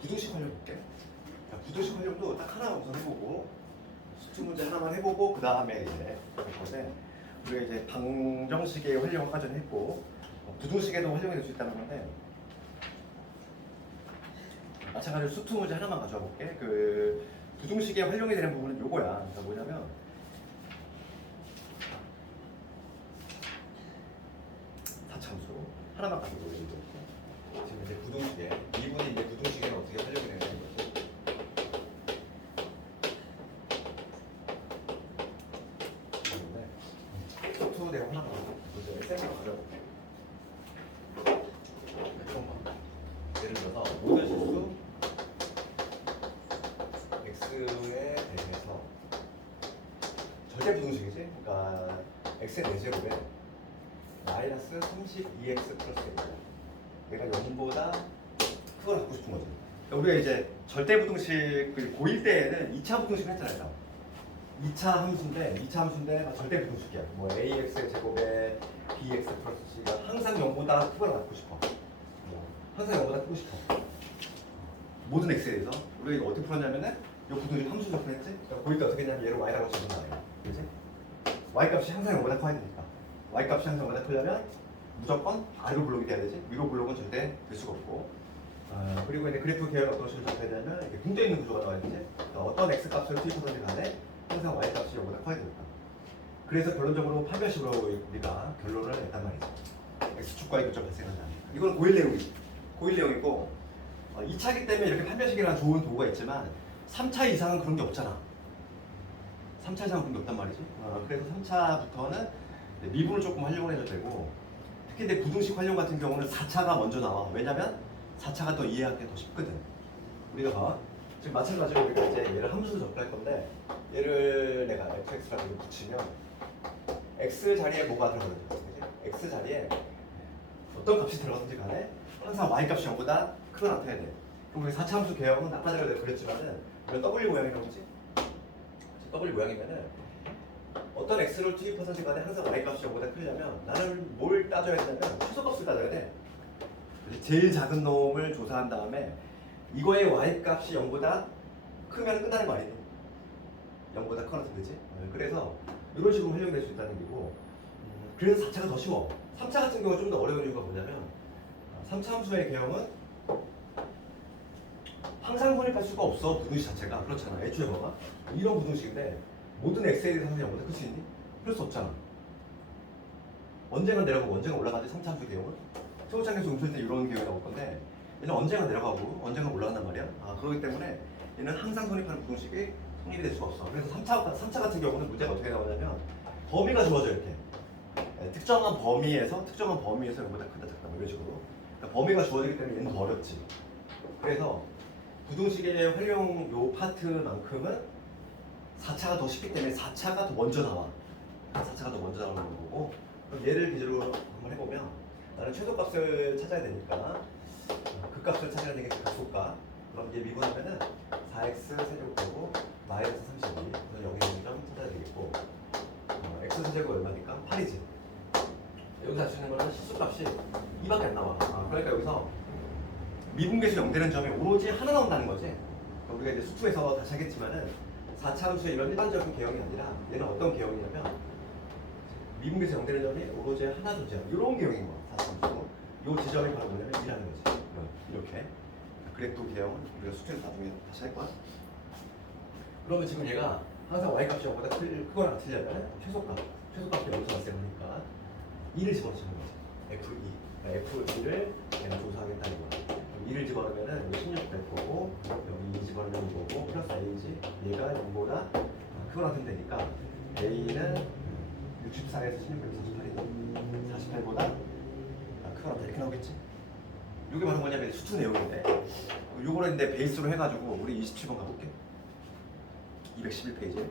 부등식 활용 볼게. 자, 부등식 활용도 딱 하나 우선 해보고 수투 문제 하나만 해보고 그 다음에 이제 할 건데 우리가 이제 방정식의 활용까지는 했고 부등식에도 활용이 될 수 있다는 건데 마찬가지로 수투 문제 하나만 가져와 볼게. 그 부등식에 활용이 되는 부분은 요거야. 그러니까 뭐냐면 다참수 하나만 가지고 얘기해 지금 이제 부등식에 이분이 이제 부등식에는 어떻게 활용이 되는 거지? 수투 내가 하나만 먼저 쌤을 가져볼게. 예를 들어서 모든 실수 x에 대해서 절대 부등식이지? 그러니까 x의 4제곱에 마이너스 32x 플러스 1 얘가 0보다 크거나 갖고 싶은 거지. 그러니까 우리가 이제 절대 부등식 고1 때에는 2차 부등식을 했잖아요. 2차 함수인데 절대 부등식이야. 뭐 ax의 제곱에 bx 플러스 c가 항상 0보다 크거나 갖고 싶어. 항상 0보다 크고 싶어. 모든 x에 대해서 우리가 이거 어떻게 풀었냐면은 이 부등식 함수 접근했지? 그러니까 고1 때 어떻게 했냐면 얘를 y라고 적은 거야. 그렇지? y 값이 항상 0보다 커야 되니까 y 값이 항상 0보다 크려면 무조건 아래로 블록이 돼야 되지. 위로 블록은 절대 될 수가 없고 그리고 이제 그래프 계열 어떤 식으로 적혀야 되냐면 이렇게 붕떠 있는 구조가 나와야 되지. 그러니까 어떤 x 값을 투입하든지 간에 항상 y 값이 0보다 커야 되니까. 그래서 결론적으로 판별식으로 우리가 결론을 냈단 말이지. x축과의 교점 발생한다. 이건 고1 내용이지. 고1 내용이고 2차기 때문에 이렇게 판별식이라는 좋은 도구가 있지만 3차 이상은 그런 게 없잖아. 3차 이상은 그런 게 없단 말이지. 그래서 3차부터는 미분을 조금 활용을 해도 되고 특히 근데 부등식 활용 같은 경우는 4차가 먼저 나와. 왜냐면 4차가 더 이해하기 더 쉽거든. 우리가 봐. 지금 마찬가지로 우리가 이제 얘를 함수로 접근할 건데 얘를 내가 fx라고 붙이면 x 자리에 뭐가 들어가는지 x 자리에 어떤 값이 들어가든지 간에 항상 y 값이 0보다 크게 나타나야 돼. 그럼 우리 4차 함수 개형은 아까 전에 그랬지만은 이런 W 모양이라고 그러지? W 모양이면은 어떤 x를 투입하든지 간에 항상 y 값이 0보다 크려면 나는 뭘 따져야 되냐면 최소값을 따져야 돼. 제일 작은 놈을 조사한 다음에 이거의 y 값이 0보다 크면 끝나는 거 아니니? 0보다 커서 되지? 그래서 이런 식으로 활용될 수 있다는 얘기고 그래서 4차가 더 쉬워. 3차 같은 경우는 좀 더 어려운 이유가 뭐냐면 3차 함수의 개형은 항상 선입할 수가 없어. 부등식 자체가 그렇잖아. 애초에 봐봐 이런 부등식인데 모든 x에 대해서 항상 0보다 클 수 있니? 그럴 수 없잖아. 언젠가 내려가고 언젠가 올라가지. 3차 함수 개형은 최고창에서 움직일 때 이런 개형이 나올 건데 얘는 언젠가 내려가고 언젠가 올라간단 말이야. 그렇기 때문에 얘는 항상 선입하는 부등식이 성립이 될 수가 없어. 그래서 3차 같은 경우는 문제가 어떻게 나오냐면 범위가 주어져 이렇게 특정한 범위에서 0보다 크다 작다 이런 식으로. 그러니까 범위가 주어지기 때문에 얘는 더 어렵지. 그래서 부등식의 활용 요 파트만큼은 4차가 더 쉽기 때문에 4차가 더 먼저 나와. 4차가 더 먼저 나오는 거고. 그럼 얘를 기준으로 한번 해보면 나는 최소값을 찾아야 되니까 극값을 찾아야 되겠지. 극소값. 그럼 얘 미분하면은 4x 세제곱되고 마이너스 32. 그래서 여기 있는 점 찾아야 되겠고 x 세제곱 얼마니까? 8이지. 여기서 할 수 있는 거는 실수값이 2밖에 안 나와. 그러니까 여기서 미분계수 0되는 점이 오로지 하나 나온다는 거지. 우리가 이제 수투에서 다시 하겠지만은 4차 함수의 이런 일반적인 개형이 아니라 얘는 어떤 개형이냐면 미분계수 0되는 점이 오로지 하나 존재하는 이런 개형인 거야. 4차 함수. 이 지점이 바로 뭐냐면 2라는 거지. 이렇게. 그래프 개형은 우리가 수투에서 나중에 다시 할 거야. 그러면 지금 얘가 항상 y 값이 0보다 크거나 같으려면 최소값이 여기서 발생하니까 2를 집어넣는 거지. F2를 그냥 조사하겠다는 거야. 2를 집어넣으면은 16 될 거고 여기 2 집어넣으면 이거고 플러스 A지. 얘가 0보다 크거나 같으면 되니까 A는 64에서 16에서 48이니 48보다 크거나 같다 이렇게 나오겠지. 이게 바로 뭐냐면 수투 내용인데 요거는 근데 베이스로 해가지고 우리 27번 가볼게. 211페이지.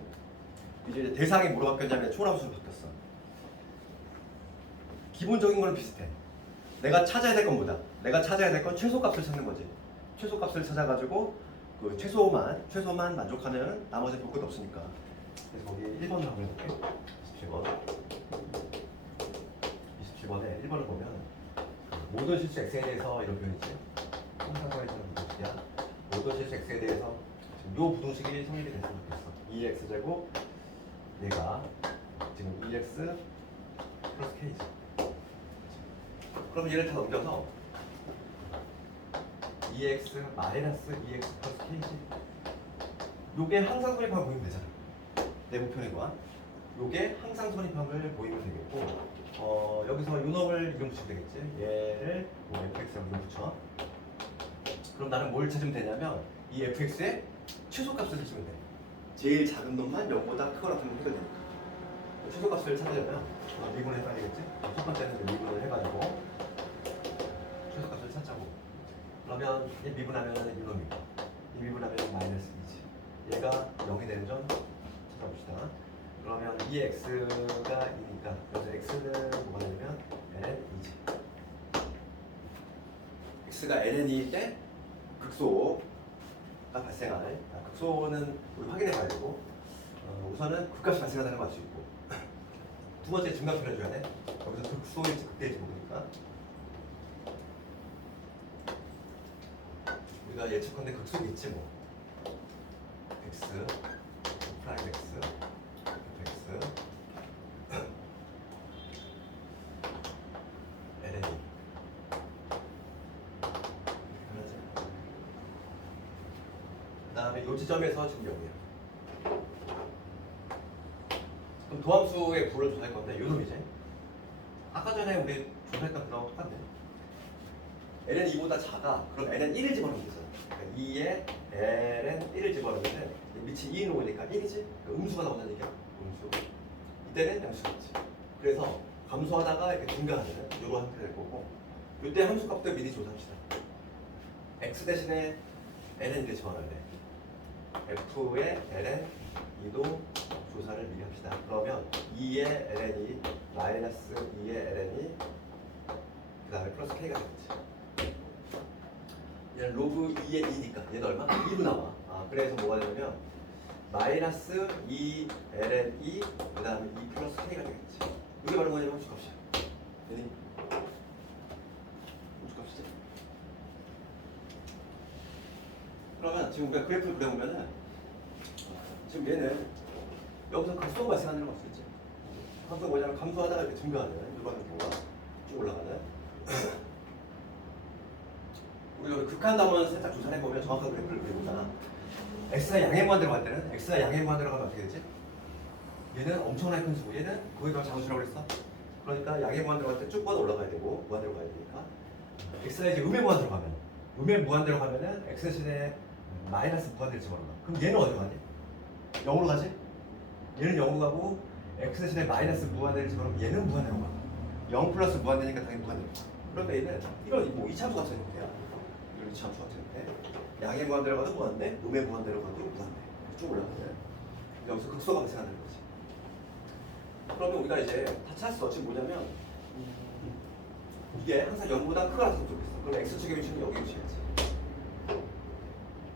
이제 대상이 뭐로 바뀌었냐면 초람수로 바뀌었어. 기본적인 거는 비슷해. 내가 찾아야 될 건 뭐다? 내가 찾아야 될 건 최소값을 찾는 거지. 최소값을 찾아가지고 그 최소만 만족하면 나머지 볼 것도 없으니까. 그래서 거기 1번을 한번 해볼게. 27번에 1번을 보면 모든 실수 x에 대해서 이런 표현이지. 항상 관해서는 무엇이야? 부도실수 x에 대해서 지금 요 부등식이 성립이 됐으면 좋겠어. 2x제곱 얘가 지금 2x 플러스 k지. 그럼 얘를 다 넘겨서 2x 마이너스 2x 플러스 k지. 요게 항상선입함을 보이면 되잖아. 내 목표는 이거야. 요게 항상선입함을 보이면 되겠고, 여기서 요 놈을 이름 붙이면 되겠지. 얘를 뭐 fx라고 이름 붙여. 그럼 나는 뭘 찾으면 되냐면 이 fx의 최소값을 찾으면 돼. 제일 작은 놈만 0보다 크거나 같으면 해결되니까. 최소값을 찾으려면 미분을 해봐야 되겠지. 첫 번째는 미분을 해가지고 최소값을 찾자고. 그러면 이 미분하면 이 놈이고, 이 미분하면 마이너스 2지. 얘가 0이 되는 점 찾아봅시다. 그러면 이 x가 2니까 그래서 x는 뭐가 되냐면 ln2지. x가 ln일 때 극소가 발생할, 극소는 우리 확인해 봐야 되고, 우선은 극값이 발생한다는 걸 알 수 있고, 두 번째 증가표를 해줘야 돼. 여기서 극소일지 극대일지 모르니까 우리가 예측컨대 극소겠지 뭐. x 프라임 x x ln 그 다음에 요 지점에서 지금 0이야. 그럼 도함수의 부를 조사할 건데 요 놈이지. 아까 전에 우리 조사했던 그거랑 똑같네. ln 2보다 작아. 그럼 ln 1을 집어넣으면 되잖아. 그러니까 2에 ln 1을 집어넣으면 밑이 2는 오니까 1이지. 그러니까 음수가 나온다는 얘기야. 음수. 이때는 양수겠지. 그래서 감소하다가 이렇게 증가하는 요런 형태 될 거고, 이때 함수값도 미리 조사합시다. x 대신에 ln 1을 집어넣어야 돼. f의 ln 2도 조사를 미리 합시다. 그러면 2의 ln이 마이너스 2의 ln이 그 다음에 플러스 k가 되겠지. 얘는 로그 2의 2니까 얘는 얼마? 2로 나와. 그래서 뭐가 되냐면 마이너스 2 ln2 그 다음에 2 플러스 k가 되겠지. 이게 바로 뭐냐면 함수값이야. 얘는 함수값이지. 그러면 지금 우리가 그래프를 그려보면은 지금 얘는 여기서 극소가 발생하는 걸 알 수 있지. 함수가 뭐냐면 감소하다가 이렇게 증가하는 이런 경우가 쭉 올라가는. 우리가 극한담원 살짝 조사해 보면 정확한 그래프를 그리고자 x가 양의 무한 들어갈 때는 x가 양의 무한 들어가면 어떻게 되지? 얘는 엄청나게 큰 수, 얘는 거기가 장수라고 그랬어. 그러니까 양의 무한 들어갈 때 쭉 뻗어 올라가야 되고 무한 들어가야 되니까 x가 이제 음의 무한 들어가면 음의 무한 들어가면은 x 대신에 마이너스 무한대를 집어넣어. 그럼 얘는 어디로 가지? 0으로 가지? 얘는 0으로 가고 x 대신에 마이너스 무한대를 집어넣으면 얘는 무한대로 가. 0 플러스 무한대니까 당연히 무한대로 가. 그러면 얘는 이런 뭐 이차함수 같은 형태야. 이런 이차함수 같은 형태. 양의 무한대로 가도 무한대, 음의 무한대로 가도 무한대. 쭉 올라가네. 여기서 극소가 발생하는 거지. 그러면 우리가 이제 다 찾았어. 지금 뭐냐면 이게 항상 0보다 크거나 같으면 좋겠어. 그럼 x축의 위치는 여기 위치겠지.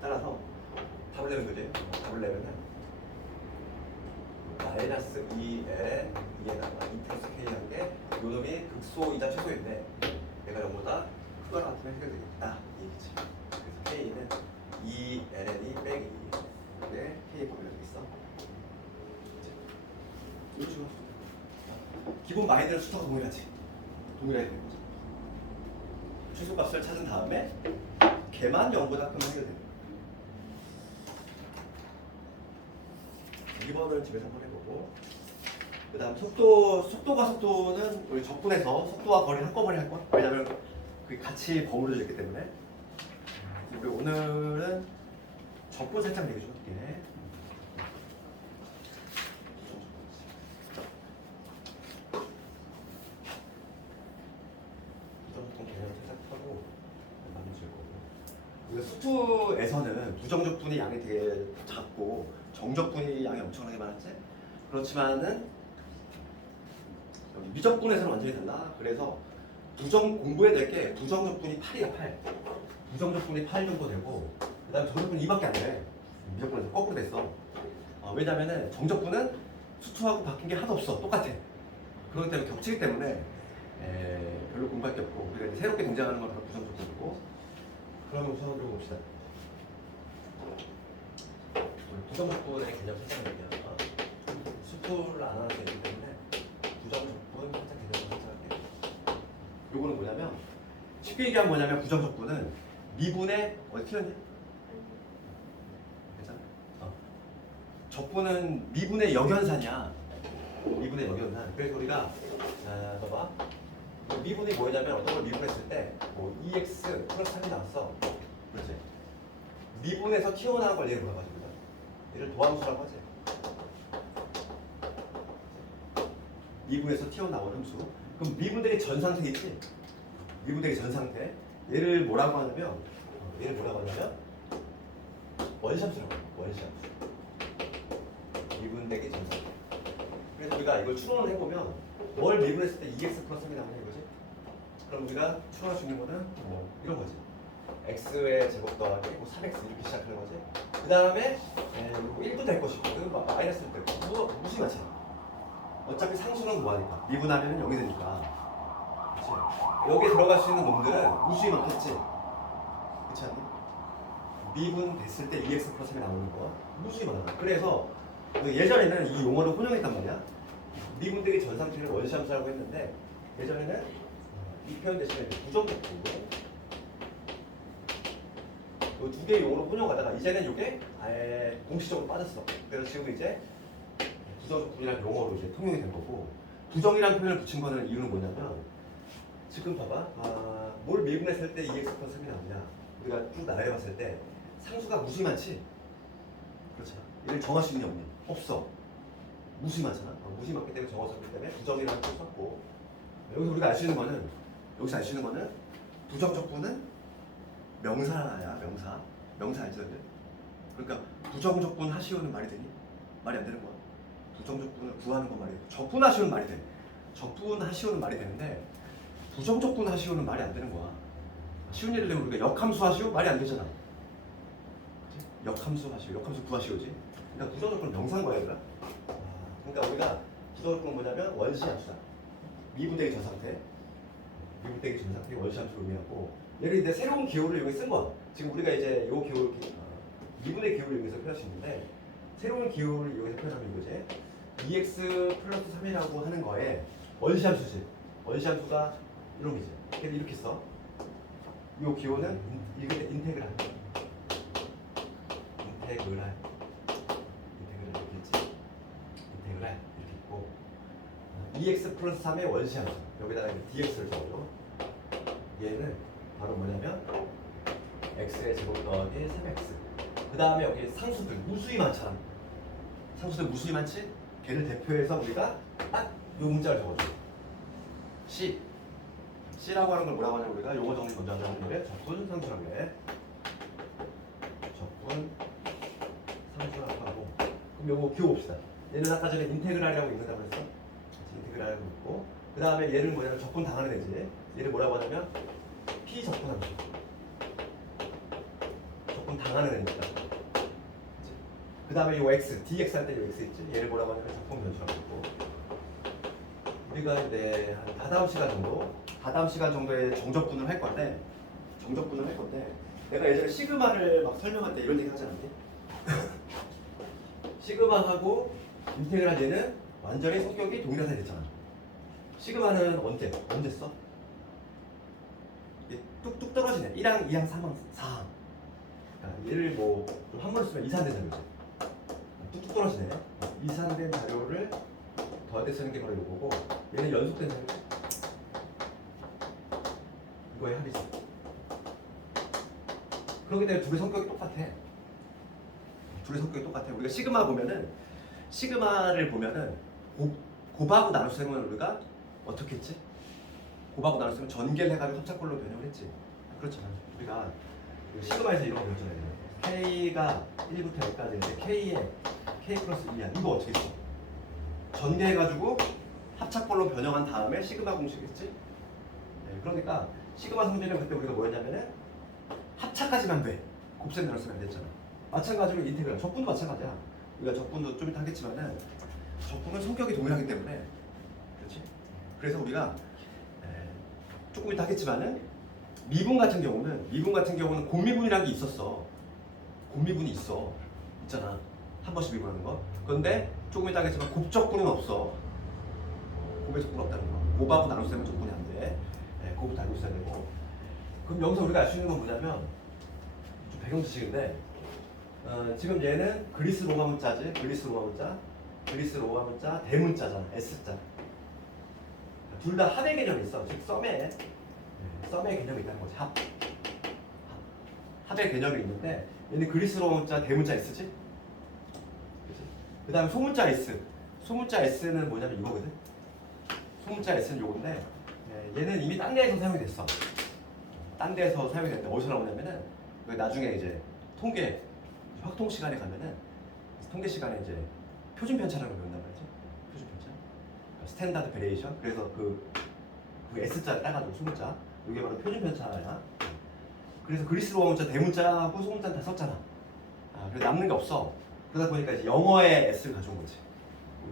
따라서 답을 내면 되지. 답을 내면은 마이너스 2에 2에다가 2 플러스 k 한 게 요놈이 극소이자 최소인데 얘가 0보다 크거나 같으면 해결되겠다 이 얘기지. 그래서 k는 2ln이 빼기 2 근데 k 범위가 되겠어. 이거 좋아. 기본 마이너스 숫자가 동일하지. 동일해야 되는 거죠. 최소값을 찾은 다음에 걔만 0보다 크면 해결되는 거야. 2번을 집에서 한번 해보고, 그 다음 속도가 속도는 우리 적분해서 속도와 거리를 한꺼번에 할 거야. 왜냐면 그게 같이 버무려져 있기 때문에. 우리 오늘은 적분 살짝 얘기 좀 할게. 부정적분 개념 살짝 하고 나눠줄 거고. 우리가 수투에서는 부정적분이 양이 되게 작고 정적분이 양이 엄청나게 많았지? 그렇지만은 미적분에서는 완전히 달라. 그래서 공부해야 될 게 부정적분이 8이야 8. 부정적분이 8 정도 되고 그 다음에 정적분이 2밖에 안 돼. 미적분에서 거꾸로 됐어. 왜냐면은 정적분은 수투하고 바뀐 게 하나도 없어. 똑같아. 그렇기 때문에 겹치기 때문에 별로 공부할 게 없고 우리가 이제 새롭게 등장하는 건 부정적분이고. 그러면 우선 들어봅시다. 부정적분의 개념 살짝 얘기할게요. 수프를 안 하는 애기 때문에 부정적분 살짝 개념 살짝 할게요. 요거는 뭐냐면 쉽게 얘기하면 뭐냐면 부정적분은 미분의 어디 틀렸냐? 괜찮아? 적분은 미분의 역연산이야. 미분의 역연산. 그래서 우리가 봐봐. 미분이 뭐냐면 어떤 걸 미분했을 때뭐 2x 플러스 3이 나왔어. 그렇지? 미분에서 튀어나온 걸 얘를 뭐라고 하지? 얘를 도함수라고 하지. 미분에서 튀어나온 함수. 그럼 미분들이 전상태겠지? 미분들이 전상태. 얘를 뭐라고 하냐면 원시함수라고 해요. 원시함수. 미분되기 전상태. 그래서 우리가 이걸 추론을 해보면 뭘 미분했을 때 2x 플러스 3이 나오냐 이거지? 그럼 우리가 추론할 수 있는 거는 이런 거지. x의 제곱 더하기 3x 이렇게 시작하는 거지. 그 다음에 1도 될 것이고 마이너스도 될 것이고 무슨 맞지? 어차피 상수는 뭐하니까 미분하면 0이 되니까. 그치? 여기에 들어갈 수 있는 놈들은 무수히 많겠지. 그렇지 않니? 미분 됐을 때 2x 플러스 3이 나오는 거 무수히 많아. 그래서 예전에는 이 용어를 혼용했단 말이야. 미분되기 전 상태를 원시함수라고 했는데 예전에는 이 표현 대신에 부정적분 이 두 개의 용어로 혼용하다가 이제는 이게 아예 공식적으로 빠졌어. 그래서 지금 이제 부정적분이라는 용어로 이제 통용이 된 거고, 부정이라는 표현을 붙인 거는 이유는 뭐냐면 지금 봐봐. 뭘 미분했을 때 2x 플러스 3이 나오냐. 우리가 쭉 나열해 봤을 때 상수가 무수히 많지. 그렇잖아. 얘를 정할 수 있는 게 없니? 없어. 무수히 많잖아. 무수히 많기 때문에 정할 수 없기 때문에 부정이라는 표현을 썼고, 여기서 우리가 알 수 있는 거는 부정적분은 명사야. 명사 알죠? 그러니까 부정적분 하시오는 말이 되니? 말이 안 되는 거야. 부정적분을 구하는 건 말이 돼. 적분 하시오는 말이 돼. 적분 하시오는 말이 되는데 부정적분 하시오는 말이 안 되는 거야. 쉬운 예를 들면 우리가 역함수 하시오 말이 안 되잖아. 그치? 역함수 하시오, 역함수 구하시오지. 그러니까 부정적분은 명사인 거야, 얘들아. 그러니까 우리가 부정적분은 뭐냐면 원시함수다. 미분되기 전 상태, 원시함수를 의미하고, 얘를 이제 새로운 기호를 여기 쓴 거야. 지금 우리가 이제 요 기호를 미분의 기호를 이용해서 표현할 수 있는데, 새로운 기호를 이용해서 표현하면 이거지. 2x 플러스 3이라고 하는 거에 원시함수지. 원시함수가 이놈이지. 그래서 이렇게 써. 요 기호는 인테그랄 이렇게 있고, 2x 플러스 3의 원시함수 여기다가 dx를 적어요. 얘는 바로 뭐냐면 x의 제곱 더하기 3x. 그 다음에 여기 상수들 무수히 많잖아. 상수들 무수히 많지? 걔를 대표해서 우리가 딱 요 문자를 적어줘. C라고 하는 걸 뭐라고 하냐면 우리가 용어 정리 먼저 하자면 이게 적분 상수라고 해. 적분 상수라고 하고, 그럼 요거 키워봅시다. 얘는 아까 전에 인테그랄이라고 읽는다고 했어. 인테그랄이라고 읽고, 그 다음에 얘를 뭐냐면 적분 당하는 애지. 얘를 뭐라고 하냐면 피적분 함수. 적분 당하는 애니까. 그 다음에 요 x, dx 할 때 요 x 있지. 얘를 뭐라고 하냐면 적분 변수라고 했고, 우리가 이제 한 다다음 시간 정도에 정적분을 할 건데, 내가 예전에 시그마를 막 설명할 때 이런 얘기 하지 않았니? 시그마하고 인테그랄 얘는 완전히 성격이 동일하다 했잖아. 시그마는 언제 써? 뚝뚝 떨어지네. 1항, 2항, 3항, 4항. 얘를 뭐 한번 쓰면 이산된 자료지. 뚝뚝 떨어지네. 이산된 자료를 더할 때 쓰는 게 바로 이거고, 얘는 연속된 자료. 이거의 합이지. 그렇기 때문에 둘의 성격이 똑같아. 우리가 시그마를 보면은 곱하고 나눗셈은 우리가 어떻게 했지? 곱하고 나눗셈은 전개를 해가지고 합작꼴로 변형을 했지. 그렇잖아. 우리가 시그마에서 이런 거 배웠잖아요. K가 1부터 1까지인데 K에 K 플러스 2야. 이거 어떻게 했어? 전개해가지고 합작꼴로 변형한 다음에 시그마 공식이겠지? 네, 그러니까 시그마 성질은 그때 우리가 뭐였냐면은 합차까지만 돼. 곱셈 나눗셈 안 됐잖아. 마찬가지로 인테그랄, 적분도 마찬가지야. 우리가 적분도 좀 이따 하겠지만은 적분은 성격이 동일하기 때문에, 그렇지? 그래서 우리가 조금 이따 하겠지만은 미분 같은 경우는 곱미분이라는 게 있었어. 곱미분이 있잖아. 한 번씩 미분하는 거. 그런데 조금 이따 하겠지만 곱적분은 없어. 곱의 적분은 없다는 거. 곱하고 나눗셈은 적분이 안 돼. 네, 곱 나눗셈 되고. 그럼 여기서 우리가 알 수 있는 건 뭐냐면 좀 배경 지식인데 지금 얘는 그리스 로마 문자지. 그리스 로마 문자 대문자잖아. S자. 둘 다 합의 개념이 있어. 즉 썸의 개념이 있다는 거지. 합의 개념이 있는데 얘는 그리스 로마 문자 대문자 S지. 그치? 그 다음에 소문자 S. 소문자 S는 뭐냐면 이거거든. 소문자 S는 요건데 얘는 이미 딴 데에서 사용이 됐어. 딴 데에서 사용이 됐는데 어디서 나오냐면은 나중에 이제 통계 확통 시간에 가면은 통계 시간에 이제 표준 편차라는 걸 배운단 말이지. 표준 편차. 스탠다드 베리에이션. 그래서 그 S자 따가지고 소문자. 이게 바로 표준 편차야. 그래서 그리스 로마 문자 대문자하고 소문자는 다 썼잖아. 그래서 남는 게 없어. 그러다 보니까 이제 영어의 S를 가져온 거지.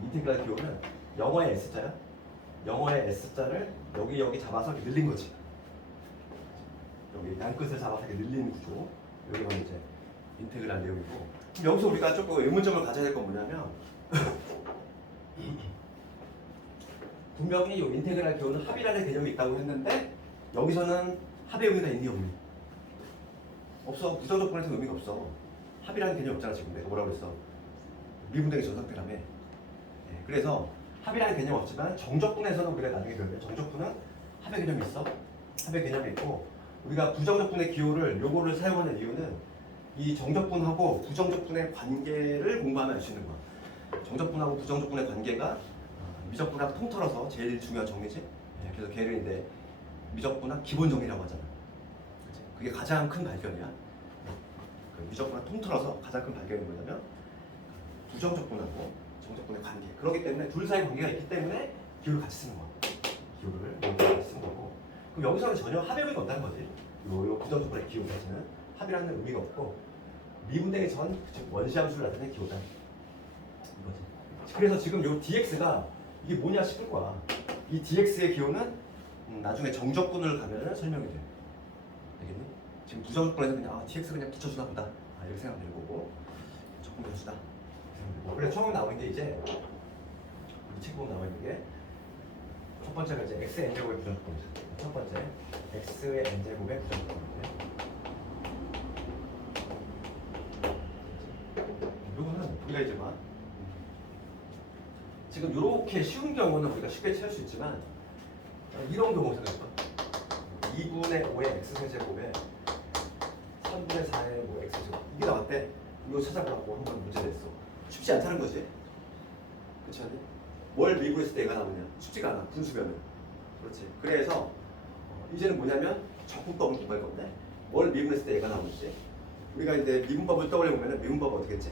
인테그랄 기호는 영어의 S자야. 영어의 S자를 여기 잡아서 이렇게 늘린 거지. 여기 양끝을 잡아서 이렇게 늘리는 구조. 여기가 이제 인테그랄 내용이고. 그럼 여기서 우리가 조금 의문점을 가져야 될 건 뭐냐면 분명히 이 인테그랄 기호는 합이라는 개념이 있다고 했는데 여기서는 합의 의미가 있니 없니? 없어. 부정적분에서 의미가 없어. 합이라는 개념이 없잖아. 지금 내가 뭐라고 했어? 미분되기 전 상태라며. 그래서 합이라는 개념 없지만 정적분에서는 우리가 나중에 배우면 정적분은 합의 개념이 있어. 합의 개념이 있고 우리가 부정적분의 기호를 요거를 사용하는 이유는 이 정적분하고 부정적분의 관계를 공부하면 알 수 있는 거야. 정적분하고 부정적분의 관계가 미적분하고 통틀어서 제일 중요한 정리지. 그래서 걔를 이제 미적분학 기본 정리라고 하잖아. 그치? 그게 가장 큰 발견이야. 그 미적분학 통틀어서 가장 큰 발견이 뭐냐면 부정적분하고 정적분의 관계. 그렇기 때문에 둘 사이 관계가 있기 때문에 기호를 같이 쓰는 거야. 기호를 같이 쓰는 거고. 그럼 여기서는 전혀 합의 의미가 없다는 거지. 요 부정적분의 기호 자체는 합이라는 의미가 없고 미분되기 전 즉 원시함수를 나타내는 기호다. 이거지. 그래서 지금 요 dx가 이게 뭐냐 싶을 거야. 이 dx의 기호는 나중에 정적분을 가면 설명이 돼. 알겠니? 지금 부정적분에서 그냥 dx 그냥 붙여주나 보다. 이렇게 생각하면 될 거고 적분 변수다. 그래서 처음 나오는 게 이제 우리 책 보면 나와 있는 게 첫 번째가 이제 x의 n제곱의 부정적분이죠. 첫 번째 x의 n제곱의 부정적분인데 이거는 우리가 이제 막 지금 이렇게 쉬운 경우는 우리가 쉽게 채울 수 있지만 이런 경우 생각해봐. 2분의 5의 x세제곱에 3분의 4의 뭐 x제곱 이게 나왔대. 이거 찾아보라고 한번 문제 냈어. 쉽지 않다는 거지. 그렇지 않니? 뭘 미분했을 때 얘가 나오냐? 쉽지가 않아. 분수면은. 그렇지. 그래서 이제는 뭐냐면 적분법을 공부할 건데 뭘 미분했을 때 얘가 나오지. 우리가 이제 미분법을 떠올려 보면은 미분법 어떻게 했지?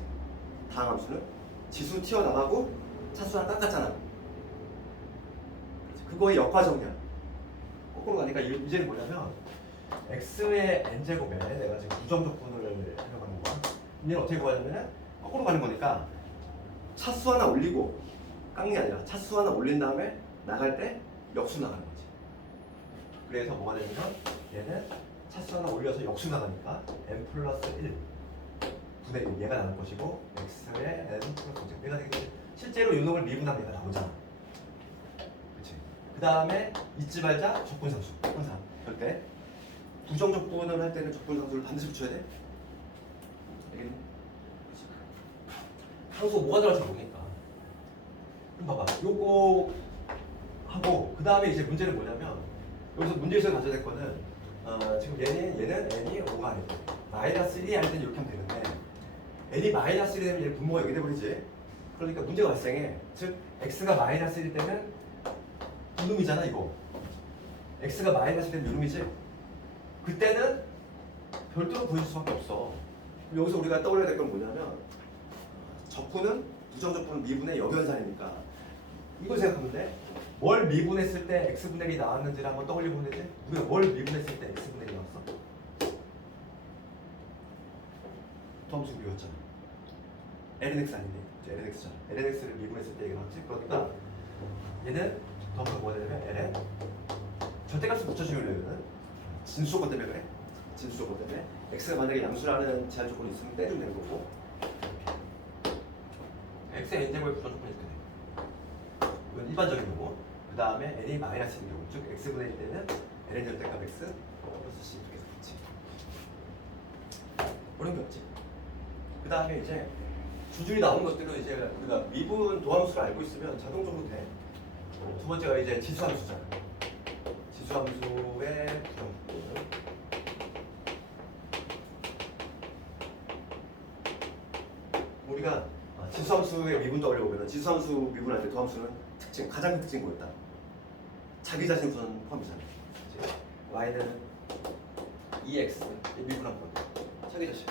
다음 함수는 지수 튀어나가고 차수 하나 깎았잖아. 그거의 역과정이야. 거꾸로 가니까 이제는 뭐냐면 x의 n제곱에 내가 지금 부정적분을 하려고 하는 거야. 이제는 어떻게 구하냐면 거꾸로 가는 거니까 차수 하나 올리고 깎는 게 아니라 차수 하나 올린 다음에 나갈 때 역수 나가는 거지. 그래서 뭐가 되냐면 얘는 차수 하나 올려서 역수 나가니까 n 플러스 1 분의 1 얘가 나올 것이고 x의 n 플러스 0 얘가 되겠지. 실제로 요놈을 미분하면 얘가 나오잖아. 그치? 그 다음에 잊지 말자 적분상수. 항상 절대 부정적분을 할 때는 적분상수를 반드시 붙여야 돼. 알겠니? 상수가 뭐가 들어갈지 모르니까. 그럼 봐봐. 요거 하고 그 다음에 이제 문제는 뭐냐면 여기서 문제에서 가져야 될 거는 지금 얘는 n이 5가 아니고 마이너스 1이 아닐 때는 이렇게 하면 되는데 n이 마이너스 1이 되면 얘 분모가 여기 돼버리지. 그러니까 문제가 발생해. 즉 x가 마이너스 1일 때는 이놈이잖아 이거. x가 마이너스 1일 때는 이놈이지. 그때는 별도로 보여줄 수밖에 없어. 그럼 여기서 우리가 떠올려야 될 건 뭐냐면 적분은 부정적분은 미분의 역연산이니까 이걸 생각하면 돼. 뭘 미분했을 때 x분의 1이 나왔는지를 한번 떠올려보면 되지. 우리가 뭘 미분했을 때 x분의 1이 나왔어? 처음 수업 배웠잖아. lnx 아닌데 lnx잖아. lnx를 미분했을 때 얘가 나왔지. 그러니까 얘는 더블 뭐가 되냐면 ln 절대값을 붙여주려면 진수조건 때문에 그래. 진수 조건 때문에 x가 만약에 양수라는 제한 조건이 있으면 떼주면 되는 거고 x의 n제곱의 부정 조건이 이렇게 돼. 이건 일반적인 거고 그 다음에 n이 마이너스인 경우 즉 x분의 1 때는 n의 절대값 x 플러스 c 이렇게 해서 붙지. 그런 게 없지. 그 다음에 이제 주중이 나온 것들은 이제 우리가 미분 도함수를 알고 있으면 자동적으로 돼. 두 번째가 이제 지수함수잖아. 지수함수의 부정조건. 우리가 지수함수의 미분도 어려우면 지수함수 미분할 때 도함수는 특징, 가장 큰 특징이 뭐였다? 자기 자신 우선 포함이잖아. y는 2x 미분한 거. 자기 자신.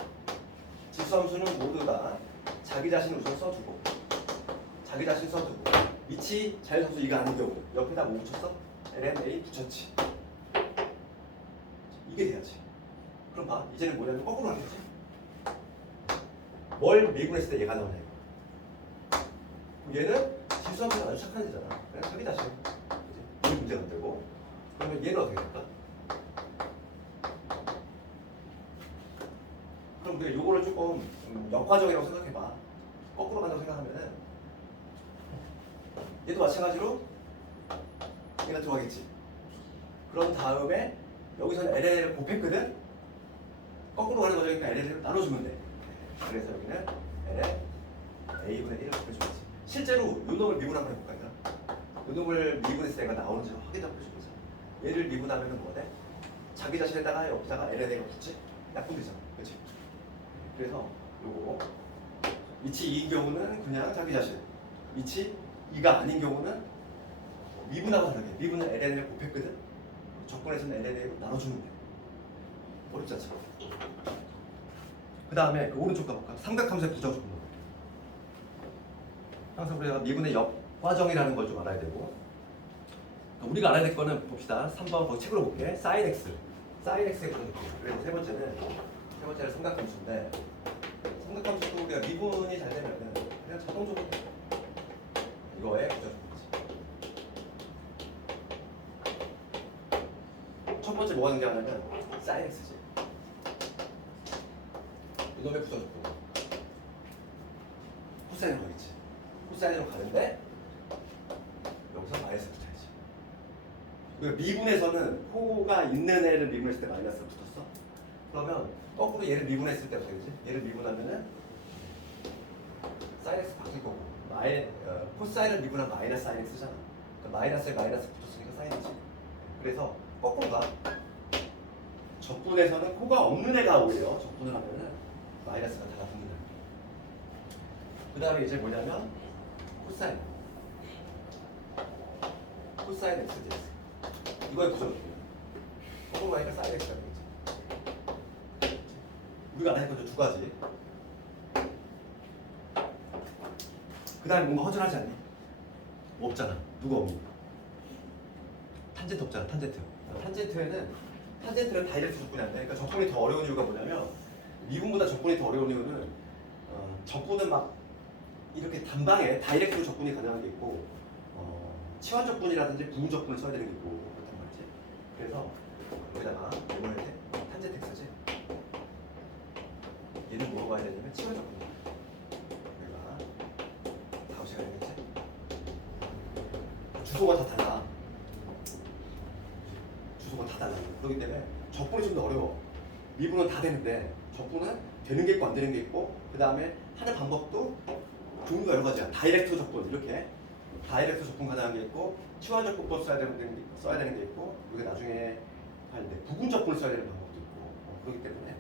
지수함수는 모두 다 자기 자신 우선 써주고 자기 자신 써주고 밑이 자연함수 이가 아닌 경우 옆에다 뭐 붙였어? ln,a 붙였지. 이게 돼야지. 그럼 봐. 이제는 뭐냐면 거꾸로 하는 거지. 뭘 미분했을 때 얘가 나오냐 이거. 얘는 지수함수가 아주 착한 애잖아. 그냥 자기 자신. 이게 문제가 안 되고. 그러면 얘는 어떻게 될까? 그럼 우리가 요거를 조금 역과정이라고 생각해봐. 거꾸로 간다고 생각하면은 얘도 마찬가지로 얘가 들어가겠지. 그런 다음에 여기서는 LL을 곱했거든? 거꾸로 가는 과정이니까 LL을 나눠주면 돼. 그래서 여기는 LL A분의 1을 곱해주겠지. 실제로 요 놈을 미분 한번 해볼까? 요 놈을 미분했을 때가 나오는지 확인 한번 해주면서 얘를 미분하면은 뭐가 돼? 자기 자신에다가 여기다가 LLA가 붙지? 약분되잖아. 그렇지? 그래서 요거 밑이 2인 경우는 그냥 자기 자신, 밑이 2가 아닌 경우는 미분하고 다르게 미분은 LN을 곱했거든? 적분에서는 LN으로 나눠주면 돼. 어렵지 않죠? 그 다음에 그 오른쪽 가볼까? 삼각함수의 부정조건. 항상 우리가 미분의 역과정이라는 걸 좀 알아야 되고 우리가 알아야 될 거는 봅시다. 3번 거기 책으로 볼게. sin x sin x의 부정조건. 그리고 세 번째는 삼각함수인데 삼각함수도 우리가 미분이 잘 되면은 그냥 자동적으로 돼. 이거에 부정조건이지. 첫 번째 뭐가 등장하냐면 sin x지. 이놈의 부정조건. 코사인으로 가겠지. 코사인으로 가는데 여기서 마이너스 붙어야지. 그러니까 미분에서는 코가 있는 애를 미분했을 때 마이너스가 붙었어. 그러면 거꾸로 얘를 미분했을 때 어떻게 되지? 얘를 미분하면은 sin x 바뀔 거고 코사인을 미분한 마이너스 sin x잖아. 그러니까 마이너스에 마이너스 붙었으니까 사인이지. 그래서 거꾸로 가. 적분에서는 코가 없는 애가 오히려 적분을 하면은 마이너스가 다 붙는다. 그 다음에 이제 뭐냐면 코사인 x dx 이거의 부정이에요. 거꾸로 가니까 sin x가 되겠지. 우리가 알아야 할 건 두 가지. 그 다음에 뭔가 허전하지 않니? 뭐 없잖아. 누가 없니? 탄젠트 없잖아. 탄젠트는 다이렉트 적분이 안 돼. 그러니까 적분이 더 어려운 이유가 뭐냐면 미분보다 적분이 더 어려운 이유는 적분은 막 이렇게 단방에 다이렉트로 적분이 가능한 게 있고 치환 적분이라든지 부분 적분을 써야 되는 게 있고 그렇단 말이지. 그래서 여기다가 뭘 해야 돼? 탄젠트 x지. 얘는 뭐로 가야 되냐면 치환 적분. 우리가 다음 시간에 해야지. 주소가 다 달라. 그렇기 때문에 적분이 좀 더 어려워. 미분은 다 되는데 적분은 되는 게 있고 안 되는 게 있고 그 다음에 하는 방법도 종류가 여러 가지야. 다이렉트 적분 이렇게 다이렉트 적분 가능한 게 있고 치환 적분법 써야 되는 게 있고 이게 나중에 할 때 부분 적분을 써야 되는 방법도 있고 그렇기 때문에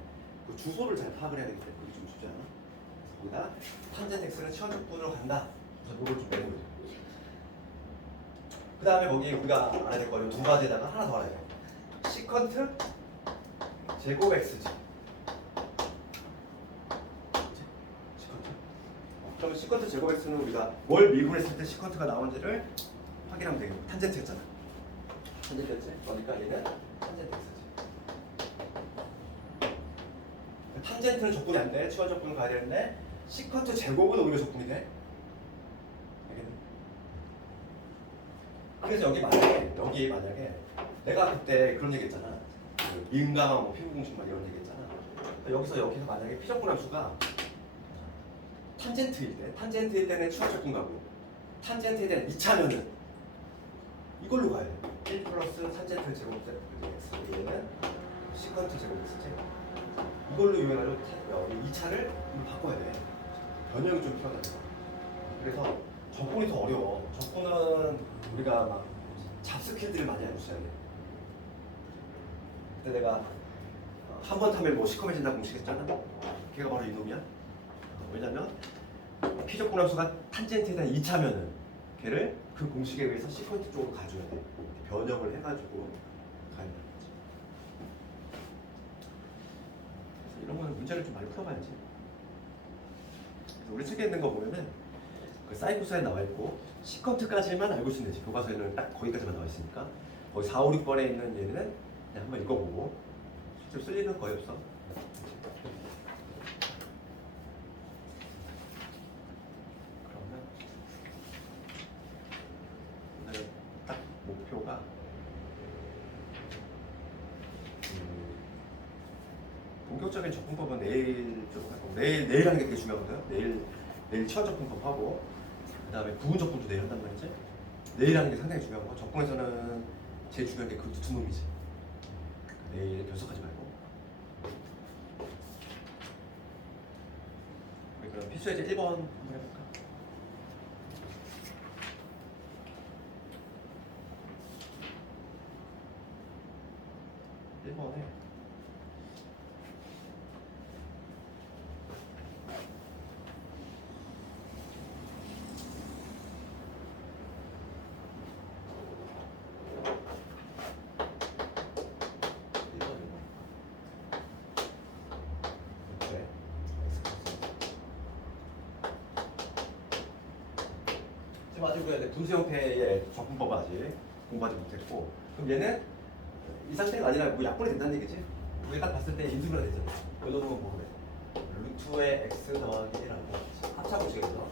그 주소를 잘 파악을 해야 되기 때문에 그게 좀 쉽지 않아. 그래서 거기다 탄젠트 x는 치환 적분으로 간다. 그래서 이걸 좀 외우고 그 다음에 거기 우리가 알아야 될 거예요. 두 가지에다가 하나 더 알아야 돼. 시컨트 제곱 x지. 시컨트. 그러면 시컨트 제곱 x는 우리가 뭘 미분했을 때 시컨트가 나오는지를 확인하면 되겠고 탄젠트였잖아. 탄젠트였지? 그러니까 얘는 탄젠트 x지. 탄젠트는 적분이 안 돼. 치환 적분을 가야 되는데 시컨트 제곱은 오히려 적분이 돼. 알겠니? 그래서 여기 만약에 내가 그때 그런 얘기 했잖아. 그 민감한 뭐 피부 공식만 이런 얘기했잖아. 여기서 만약에 피적분 함수가 탄젠트일 때는 추가적분 가고 탄젠트일 때는 2차면은 이걸로 가야 돼. 1 플러스 탄젠트 제곱 x 얘는 시컨트 제곱 x지. 이걸로 이용해가지고 2차를 바꿔야 돼. 변형이 좀 필요하다. 그래서 적분이 더 어려워. 적분은 우리가 막 잡스킬들을 많이 알려줘야 돼. 그때 내가 한 번 타면 뭐 시커매진다 공식 했잖아. 걔가 바로 이놈이야. 왜냐면 피적분 함수가 탄젠트에 대한 2차면은 걔를 그 공식에 의해서 시컨트 쪽으로 가줘야 돼. 변형을 해가지고 가야 돼. 그래서 이런 거는 문제를 좀 많이 풀어봐야지. 그래서 우리 책에 있는 거 보면은 그 사이코스에 나와 있고 시컨트까지만 알고 있으면 되지. 교과서에는 딱 거기까지만 나와 있으니까 거기 4, 5, 6번에 있는 얘는 그냥 한번 읽어보고 실제로 쓸 일은 거의 없어. 그러면 오늘 딱 목표가 본격적인 적분법은 내일 좀 할 거고 내일 하는 게 되게 중요하거든. 내일 치환 적분법 하고 그다음에 부분 적분도 내일 한단 말이지. 내일 하는 게 상당히 중요한 거. 적분에서는 제일 중요한 게 그 두 놈이지. 내일 결석하지 말고. 그럼 필수예제 1번 한번 해볼까? 1번에 지금 아직 분수 형태의 적분법 아직 공부하지 못했고, 그럼 얘는 이 상태가 아니라 뭐 약분이 된다는 얘기지. 우리가 딱 봤을 때 인수분해가 되잖아. 이 놈은 뭐 그래? 루트의 x 더하기 1하고 합차 공식에서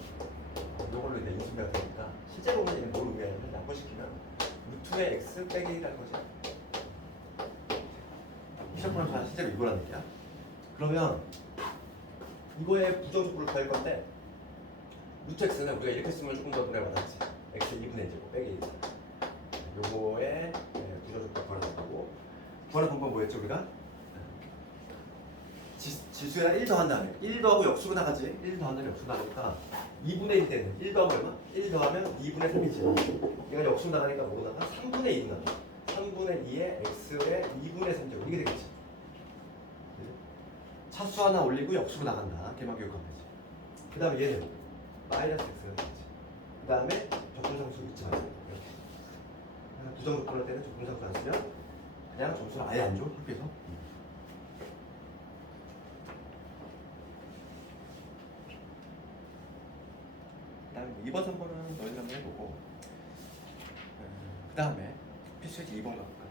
이걸로 이제 인수분해가 되니까 실제로는 얘는 뭘 의미하냐면 약분시키면 루트의 x 빼기 1할 거지. 피적분함수가 실제로 이거란 얘기야. 그러면 이거의 부정적분을 구할 건데 루트 x는 우리가 이렇게 쓰면 조금 더 분해가 받았지. x 2분의 1제곱 빼기 1. 요거의 부정적분 구하는 거고, 구하는 방법 뭐였죠 우리가? 지수에다 1 더한 다음에 1 더하고 역수로 나가지. 1 더한 다음에 역수로 나가니까 2분의 1 때는 1 더하면 얼마? 1 더하면 2분의 3이지. 얘가 역수로 나가니까 뭐로 나가? 3분의 2로 나가. 3분의 2에 x의 2분의 3제곱 이게 되겠지. 차수 하나 올리고 역수로 나간다. 걔만 기억하면 되지. 그 다음에 얘는 마이너스 x가 되겠지. 그 다음에 적분상수 잊지 마세요. 이렇게. 부정적분 할 때는 적분상수 안 쓰면 그냥 점수를 아예 안 줘. 학교에서. 그 다음에 2번, 3번은 너희들 한번 해보고, 그 다음에 필수예제 2번 가볼까?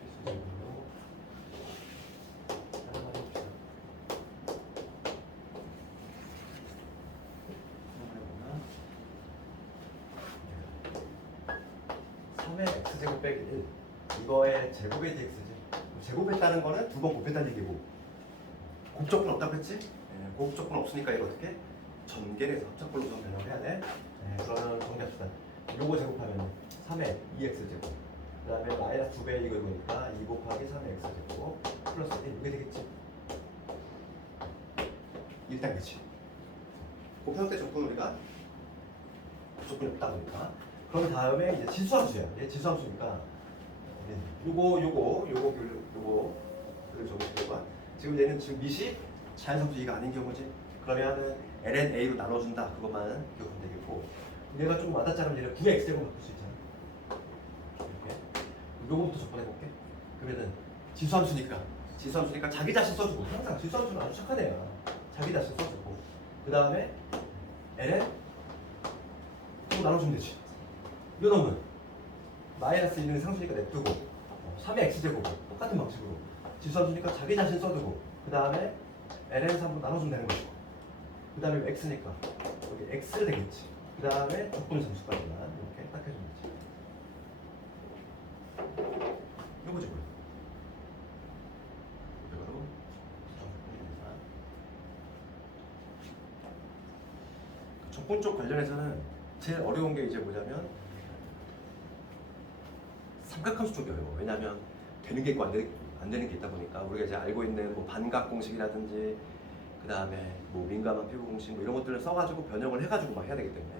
필수예제 2번으로 하나만 해봅시다. 하나만 해보나? 3의 x제곱 빼기 1 이거의 제곱의 dx지. 제곱했다는 거는 두 번 곱했다는 얘기고, 곱적분 없다고 했지? 네, 곱적분 없으니까 이거 어떻게? 전개해서 합작꼴로 좀 변형을 해야 돼. 네, 그러면 정리합시다. 요거 제곱하면 3의 2x제곱, 그 다음에 마이너스 2배 이거니까 2 곱하기 3의 x제곱 플러스 1 이게 되겠지? 1단계지. 곱형태 적분 우리가 곱적분이 없다 보니까, 그럼 다음에 이제 지수함수야. 얘 지수함수니까 요거를 적으시려고. 지금 얘는 지금 밑이 자연상수 2가 아닌 경우지. 그러면은 ln a로 나눠준다. 그것만 기억하면 되겠고, 얘가 좀 와닿자면 얘를 9x제곱 바꿀 수 있잖아. 이렇게. 요거부터 접근해볼게. 그러면은 지수함수니까 자기 자신 써주고, 항상 지수함수는 아주 착한 애야. 자기 자신 써주고, 그 다음에 ln 또 나눠주면 되지. 요 놈은 마이너스 1은 상수니까 냅두고 3의 x제곱 똑같은 방식으로 지수함수니까 자기 자신 써두고, 그 다음에 ln 3으로 나눠주면 되는 거고, 그 다음에 x니까 여기 x 되겠지. 그 다음에 적분 상수까지만 이렇게 딱 해주면 되지. 적분 쪽 관련해서는 제일 어려운 게 이제 뭐냐면 삼각함수 쪽이 어려워. 왜냐하면 되는 게 있고 안 되는 게 있다 보니까 우리가 이제 알고 있는 뭐 반각 공식이라든지 그 다음에 뭐 민감한 피부 공식 뭐 이런 것들을 써가지고 변형을 해가지고 막 해야 되기 때문에.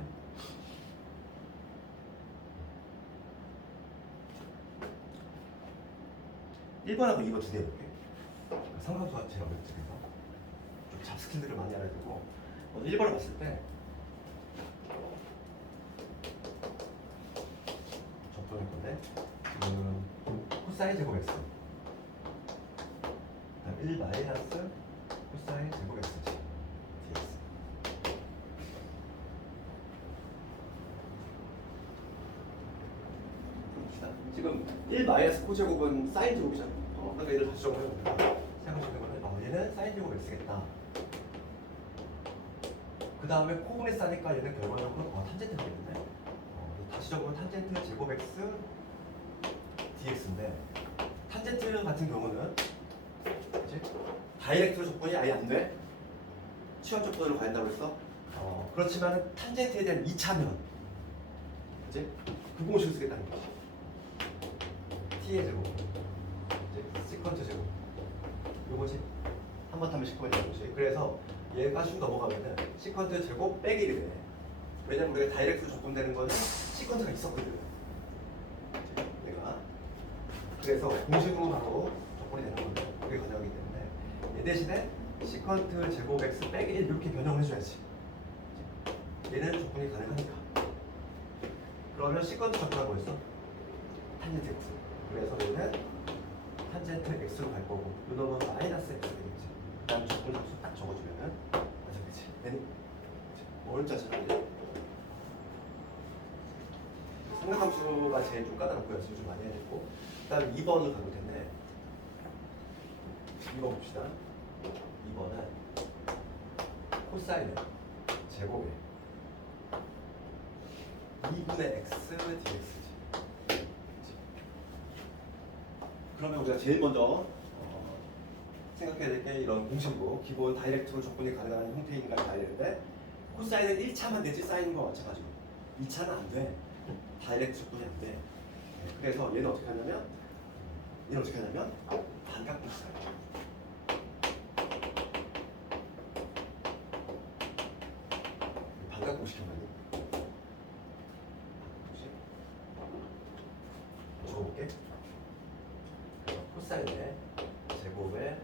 1번하고 2번 두 개 해볼게. 삼각수가 제일 어렵지. 그래서 좀 잡스킬들을 많이 알아야 되고 1번을 봤을 때 적분할 건데 코사인 제곱 x 그다음 1 마이너스 코사인 제곱 x지 dx. 지금 1 마이너스 코제곱은 사인 제곱이잖아. 그러니까 얘를 다시 적어보면 생각하시는 거는 얘는 사인 제곱 x겠다. 그 다음에 코분의 싸니까 얘는 결과적으로 탄젠트 되겠네. 다시 적으면 탄젠트 제곱 x dx인데 탄젠트 같은 경우는 그치? 다이렉트로 적분이 아예 안 돼. 치환 적분으로 가야 한다고 했어. 그렇지만 탄젠트에 대한 2차면 그치? 그 공식을 쓰겠다는 거지. t의 제곱 이제 시퀀트 제곱 요거지. 한번 타면 시퀀트 제곱이지. 그래서 얘가 쭉 넘어가면은 시퀀트 제곱 빼기 1이 돼. 왜냐면 우리가 다이렉트로 적분되는 거는 시퀀트가 있었거든. 얘가. 그래서 공식으로 바로 적분이 되는 건데 그게 가능하기 때문에 얘 대신에 시퀀트 제곱 x 빼기 1 이렇게 변형을 해줘야지. 얘는 적분이 가능하니까. 그러면 시퀀트 적분은 뭐였어? 탄젠트 x. 그래서 얘는 탄젠트 x로 갈 거고 요 놈은 마이너스 x 되겠지. 그다음 적분 함수 딱 적어주면은 맞아, 그렇지. 얘는 어렵지 않잖아. 삼각함수가 제일 좀 까다롭고 연습을 좀 많이 해야 되고 그다음에 2번을 가볼 텐데 2번 봅시다. 2번은 코사인 제곱에 2분의 x dx지. 그러면 우리가 제일 먼저 생각해야 될 게 이런 공식으로 기본 다이렉트로 적분이 가능한 형태인가 봐야 되는데 코사인은 1차만 되지 사인과 마찬가지고 2차는 안 돼. 다이렉트 적분이 안 돼. 그래서 얘는 어떻게 하냐면 반각 공식. 반각 공식이라니. 적어볼게. 코사인의 제곱에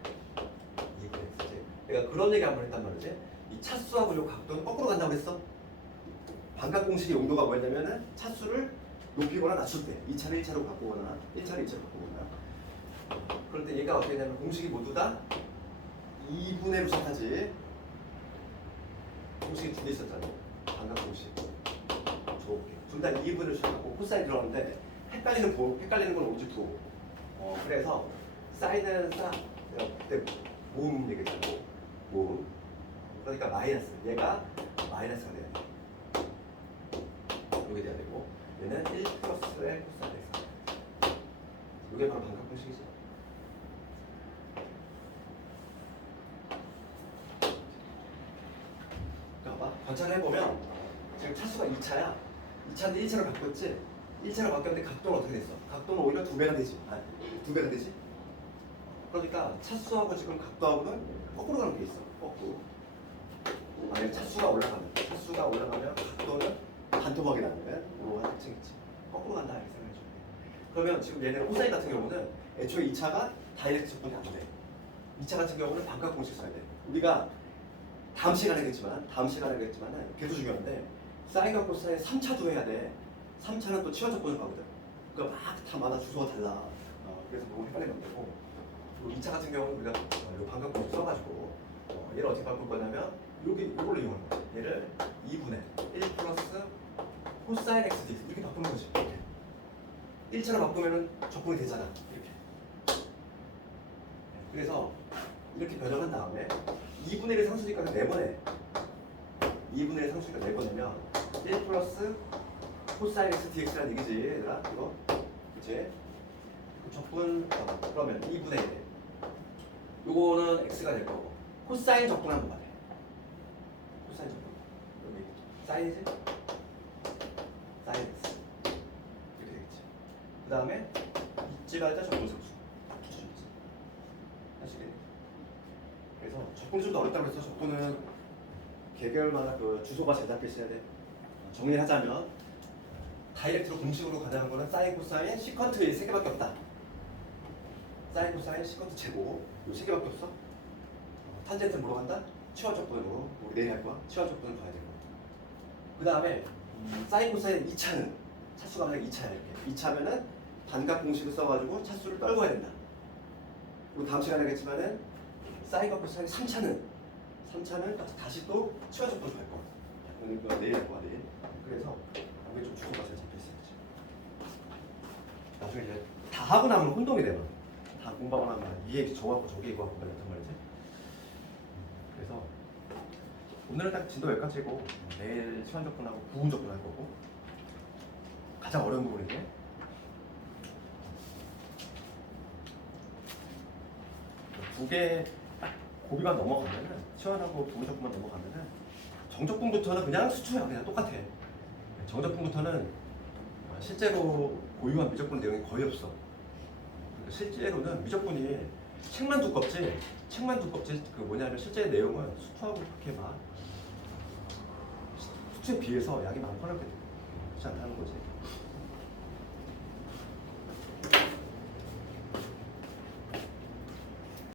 2분의 x지. 내가 그런 얘기 한번 했단 말이지. 이 차수하고 요 각도는 거꾸로 간다고 했어. 반각 공식의 용도가 뭐였냐면은 차수를 높이거나 낮출 때 2차를 1차로 바꾸거나 1차를 2차로 바꾸거나 그럴 때 얘가 어떻게 되냐면 공식이 모두 다 2분의로 시작하지. 공식이 두 개 있었잖아. 반각 공식 둘 다 2분의로 시작하고 코사인 들어가는데 헷갈리는 건 오지 부. 그래서 사인은 그때 모음 얘기잖아. 모음. 그러니까 마이너스. 얘가 마이너스가 돼야 돼. 이게 돼야 되고 얘는 1 플러스의 코사인 x. 이게 바로 반각 공식이지. 그러니까 봐봐. 관찰을 해보면 지금 차수가 2차야. 2차인데 1차로 바꿨지. 1차로 바뀌었는데 각도는 어떻게 됐어? 각도는 오히려 2배가 되지. 2배가 되지. 그러니까 차수하고 지금 각도하고는 거꾸로 가는 게 있어. 거꾸로. 만약에 차수가 올라가면 각도는 반토막이 나면 이런 특징이 있지. 거꾸로 간다 이렇게 생각해 줘. 그러면 지금 얘는 코사인 같은 경우는 애초에 2차가 다이렉트 적분이 안 돼. 2차 같은 경우는 반각 공식 써야 돼. 우리가 다음 시간에 하겠지만 계속 중요한데 사인과 코사인 3차도 해야 돼. 3차는 또 치환 적분을 가거든. 그러니까 막 다 마다 주소가 달라. 그래서 너무 헷갈리면 안 되고. 그리고 2차 같은 경우는 우리가 이 반각 공식 써가지고 얘를 어떻게 바꿀 거냐면 이걸로 이용하는 거지. 얘를 2분의 1 플러스 코사인 x dx 이렇게 바꾸는 거지. 1차로 바꾸면은 적분이 되잖아. 이렇게. 그래서 이렇게 변형한 다음에 2분의 1의 상수니까 내보내. 2분의 1 상수니까 내보내면 1 플러스 코사인 x dx라는 얘기지. 얘들아 이거 그치? 그 적분 그러면 2분의 1 요거는 x가 될 거고 코사인 적분한 거만 해. 코사인 적분 여기 사이즈, 사이즈 이렇게 되겠지. 그 다음에 입지발자 적분상수 기준이지. 아시겠니? 그래서 적분이 좀 더 어렵다고 해서 적분은 개별마다 그 주소가 제작돼 있어야 돼. 정리를 하자면 다이렉트로 공식으로 가능한 거는 사인, 코사인, 시컨트 이 세 개밖에 없다. 사인, 코사인, 시컨트 제곱 이 세 개밖에 없어. 탄젠트는 뭐로 간다? 치환적분으로. 우리 내일 할 거야. 치환적분을 가야 되고. 그 다음에 사인, 코사인 2차는 차수가 만약 2차야 이렇게. 2차면은 반각 공식을 써가지고 차수를 떨궈야 된다. 그리고 다음 시간에 하겠지만은 사인과 코사인 3차는 다시 또 치환적분을 갈 거야. 오늘 거 내일 할 거야 내일. 그래서 이게 좀 주소가 잘 잡혀 있어야지. 나중에 이제 다 하고 나면 혼동이 되거든. 다 공부하고 나면 이게 저거하고 저게 이거하고 이랬단 말이지. 그래서 오늘은 딱 진도 여기까지고 내일 시간적분하고 부분적분 할 거고 가장 어려운 부분인데 두 개 딱 고비가 넘어가면은 시원하고 부분적분만 넘어가면은 정적분부터는 그냥 수초야. 그냥 똑같아. 정적분부터는 실제로 고유한 미적분 내용이 거의 없어. 그러니까 실제로는 미적분이 책만 두껍지 그 뭐냐면 실제 내용은 수투하고 그렇게 막 수투에 비해서 양이 많거나 그렇지 않다는 거지.